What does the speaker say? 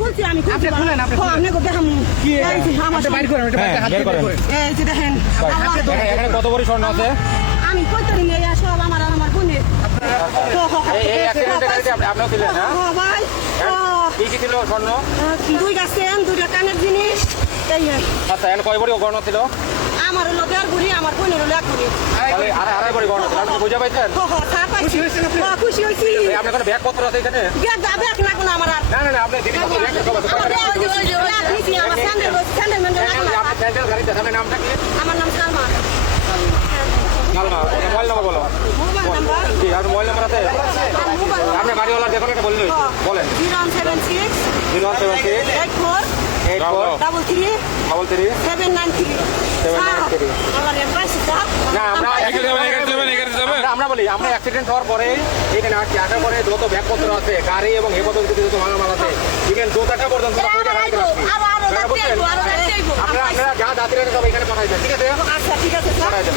খুলছি আমি খুলছি আপনি দেখাম এই যে দেখেন এখানে কত ভরি স্বর্ণ আছে? আমি কইতারি নিয়ে সব আমার আর আমার বোনের এই অ্যাক্সিডেন্টে গাড়িতে আপনিও ছিলেন? হ্যাঁ ভাই কি কি ছিল স্বর্ণ? দুইটা চেন দুইটা কানের জিনিস এই আচ্ছা এখানে কয় ভরি গহনা ছিল? আমার হলো 1.5 ভরি আমার বোনের হলো 1 ভরি আড়াই ভরি গহনা ছিল। আপনি বুঝে পাইছেন? খুশি হয়েছি আপনার কোনো ব্যাগপত্র আছে এখানে? ব্যাগ না কোনো আমার আর না আপনি দিদি আমার স্যান্ডেল আপনি স্যান্ডেল গাড়িতে আপনার নামটা কি? আমার নাম সালমা মোবাইল নাম্বার বলো। মোবাইল নাম্বার জি আর মোবাইল নাম্বার আছে? আপনার গাড়িওয়ালা দেখুন এটা বললে বলেন। 0176 0176 84 84 33 33 793 আমার এমপ্রেস না আমরা বলি আমরা অ্যাক্সিডেন্ট হওয়ার পরে এখানে আসার পরে যত ব্যাগপত্র আছে গাড়ি এবং হেফাজত যত মালামাল আছে এখানে দোকানটা পর্যন্ত আপনারা যা যাত্রীরা সব এখানে পাঠাইবেন। ঠিক আছে? আচ্ছা ঠিক আছে স্যার পাঠাইবেন।